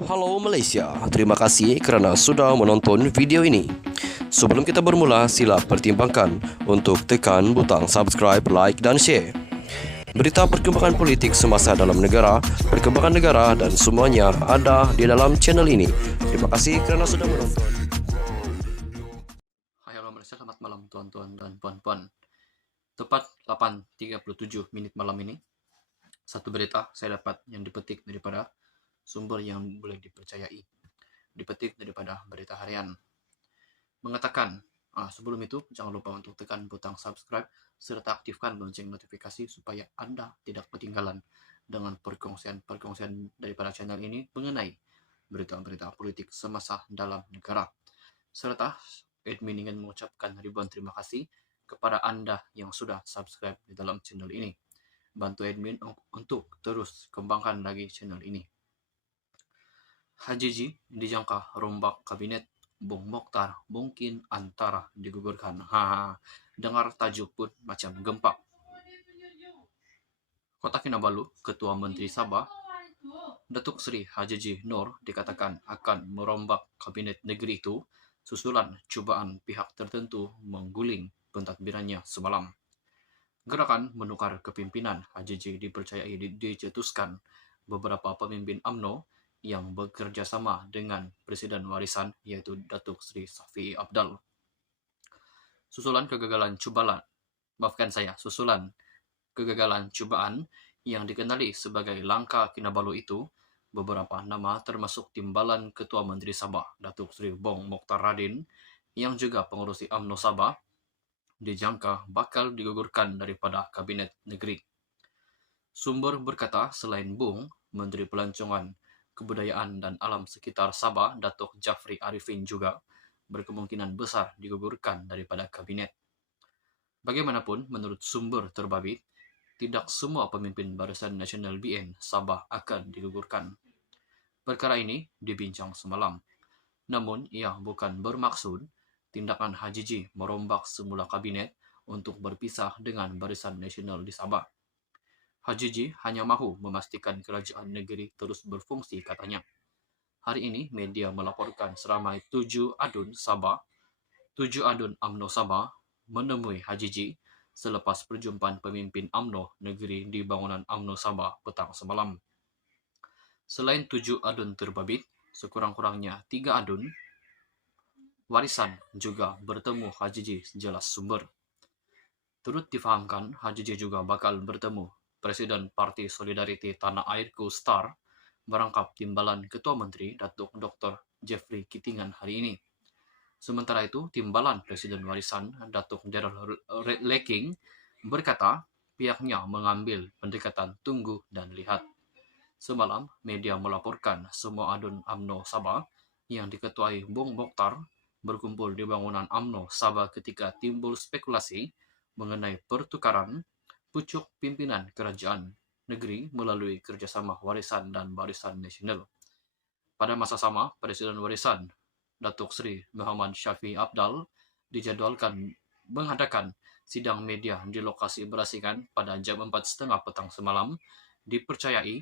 Halo Malaysia, terima kasih kerana sudah menonton video ini. Sebelum kita bermula, sila pertimbangkan untuk tekan butang subscribe, like dan share. Berita perkembangan politik semasa dalam negara, perkembangan negara dan semuanya ada di dalam channel ini. Terima kasih kerana sudah menonton. Hai halo Malaysia, selamat malam tuan-tuan dan puan-puan. Tepat 8.37 menit malam ini, satu berita saya dapat yang dipetik daripada sumber yang boleh dipercayai. Dipetik daripada berita harian. Mengatakan, sebelum itu jangan lupa untuk tekan butang subscribe serta aktifkan lonceng notifikasi supaya Anda tidak ketinggalan dengan perkongsian daripada channel ini mengenai berita-berita politik semasa dalam negara. Serta admin ingin mengucapkan ribuan terima kasih kepada Anda yang sudah subscribe di dalam channel ini. Bantu admin untuk terus kembangkan lagi channel ini. HJJ dijangka rombak kabinet, Bung Mokhtar mungkin antara digugurkan. Dengar tajuk pun macam gempa. Kota Kinabalu, Ketua Menteri Sabah, Datuk Seri HJJ Noor dikatakan akan merombak kabinet negeri itu susulan cubaan pihak tertentu mengguling pentadbirannya semalam. Gerakan menukar kepimpinan HJJ dipercayai dicetuskan beberapa pemimpin UMNO yang bekerja sama dengan Presiden Warisan yaitu Datuk Seri Safi Abdal. Susulan kegagalan cubaan yang dikenali sebagai langkah Kinabalu itu, beberapa nama termasuk timbalan Ketua Menteri Sabah Datuk Seri Bong Mokhtar Radin yang juga pengurusi UMNO Sabah dijangka bakal digugurkan daripada Kabinet Negeri. Sumber berkata selain Bung, Menteri Pelancongan, Kebudayaan dan Alam Sekitar Sabah Datuk Jafri Arifin juga berkemungkinan besar digugurkan daripada Kabinet. Bagaimanapun, menurut sumber terbabit, tidak semua pemimpin Barisan Nasional BN Sabah akan digugurkan. Perkara ini dibincang semalam. Namun, ia bukan bermaksud tindakan HJJ merombak semula kabinet untuk berpisah dengan Barisan Nasional di Sabah. HJJ hanya mahu memastikan kerajaan negeri terus berfungsi, katanya. Hari ini, media melaporkan seramai 7 adun UMNO Sabah menemui HJJ selepas perjumpaan pemimpin UMNO negeri di bangunan UMNO Sabah petang semalam. Selain 7 adun terbabit, sekurang-kurangnya 3 adun Warisan juga bertemu HJJ, jelas sumber. Turut difahamkan HJJ juga bakal bertemu Presiden Parti Solidariti Tanah Airku STAR merangkap timbalan Ketua Menteri Datuk Dr. Jeffrey Kitingan hari ini. Sementara itu, timbalan Presiden Warisan Datuk Daryl Leking berkata pihaknya mengambil pendekatan tunggu dan lihat. Semalam, media melaporkan semua adun UMNO Sabah yang diketuai Bung Mokhtar berkumpul di bangunan UMNO Sabah ketika timbul spekulasi mengenai pertukaran pucuk pimpinan kerajaan negeri melalui kerjasama Warisan dan Barisan Nasional. Pada masa sama, Presiden Warisan Datuk Seri Muhammad Syafi Abdal dijadwalkan mengadakan sidang media di lokasi berasikan pada jam 4.30 petang semalam, dipercayai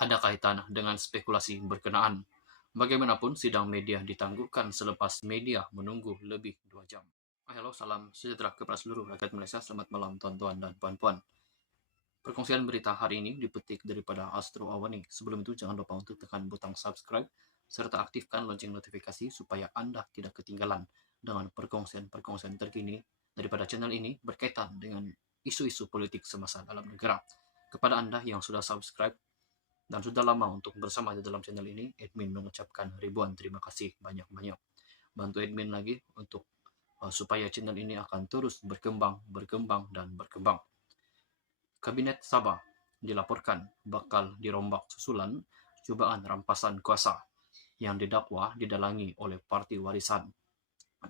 ada kaitan dengan spekulasi berkenaan. Bagaimanapun, sidang media ditangguhkan selepas media menunggu lebih 2 jam. Halo, salam sejahtera kepada seluruh rakyat Malaysia. Selamat malam tuan-tuan dan puan-puan. Perkongsian berita hari ini dipetik daripada Astro Awani. Sebelum itu, jangan lupa untuk tekan butang subscribe serta aktifkan lonceng notifikasi supaya Anda tidak ketinggalan dengan perkongsian terkini daripada channel ini berkaitan dengan isu-isu politik semasa dalam negara. Kepada Anda yang sudah subscribe dan sudah lama untuk bersama di dalam channel ini, admin mengucapkan ribuan terima kasih banyak-banyak. Bantu admin lagi untuk supaya channel ini akan terus berkembang dan berkembang. Kabinet Sabah dilaporkan bakal dirombak susulan cubaan rampasan kuasa yang didakwa didalangi oleh Parti Warisan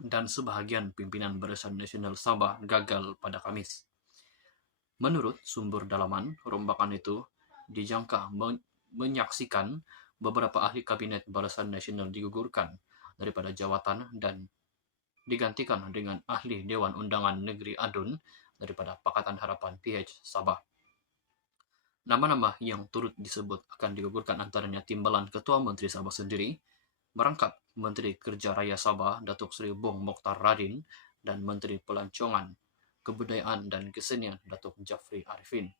dan sebahagian pimpinan Barisan Nasional Sabah gagal pada Kamis. Menurut sumber dalaman, rombakan itu dijangka menyaksikan beberapa ahli kabinet Barisan Nasional digugurkan daripada jawatan dan digantikan dengan ahli Dewan Undangan Negeri Adun daripada Pakatan Harapan PH Sabah. Nama-nama yang turut disebut akan digugurkan antaranya timbalan Ketua Menteri Sabah sendiri, merangkap Menteri Kerja Raya Sabah Datuk Seri Bong Mokhtar Radin dan Menteri Pelancongan, Kebudayaan dan Kesenian Datuk Jafri Arifin.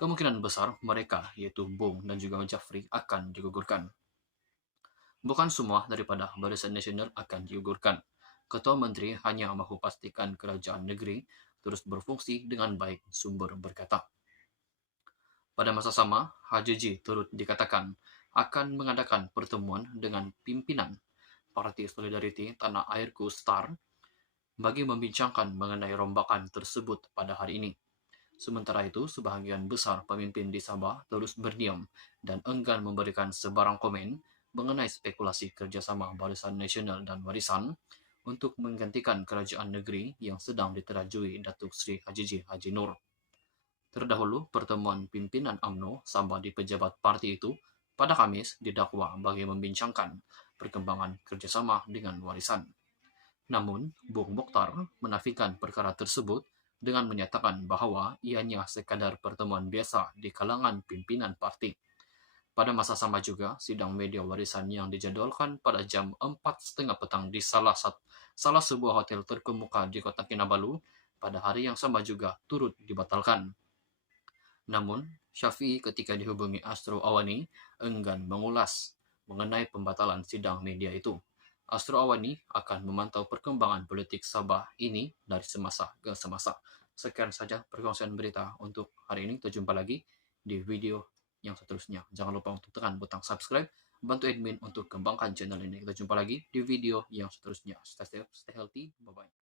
Kemungkinan besar mereka, yaitu Bong dan juga Jafri, akan digugurkan. Bukan semua daripada Barisan Nasional akan digugurkan. Ketua Menteri hanya mahu pastikan kerajaan negeri terus berfungsi dengan baik, sumber berkata. Pada masa sama, HJJ turut dikatakan akan mengadakan pertemuan dengan pimpinan Parti Solidariti Tanah Airku STAR bagi membincangkan mengenai rombakan tersebut pada hari ini. Sementara itu, sebahagian besar pemimpin di Sabah terus berdiam dan enggan memberikan sebarang komen mengenai spekulasi kerjasama Barisan Nasional dan Warisan untuk menggantikan kerajaan negeri yang sedang diterajui Datuk Seri Haji Haji Nur. Terdahulu, pertemuan pimpinan UMNO sama di pejabat parti itu pada Kamis didakwa bagi membincangkan perkembangan kerjasama dengan warisan. Namun, Bung Mokhtar menafikan perkara tersebut dengan menyatakan bahwa ianya sekadar pertemuan biasa di kalangan pimpinan parti. Pada masa sama juga, sidang media warisan yang dijadwalkan pada jam 4.30 petang di salah sebuah hotel terkemuka di kota Kinabalu pada hari yang sama juga turut dibatalkan. Namun, Syafi'i ketika dihubungi Astro Awani enggan mengulas mengenai pembatalan sidang media itu. Astro Awani akan memantau perkembangan politik Sabah ini dari semasa ke semasa. Sekian saja perkongsian berita untuk hari ini. Kita jumpa lagi di video yang seterusnya. Jangan lupa untuk tekan butang subscribe, bantu admin untuk kembangkan channel ini. Kita jumpa lagi di video yang seterusnya. Stay safe, stay healthy, bye-bye.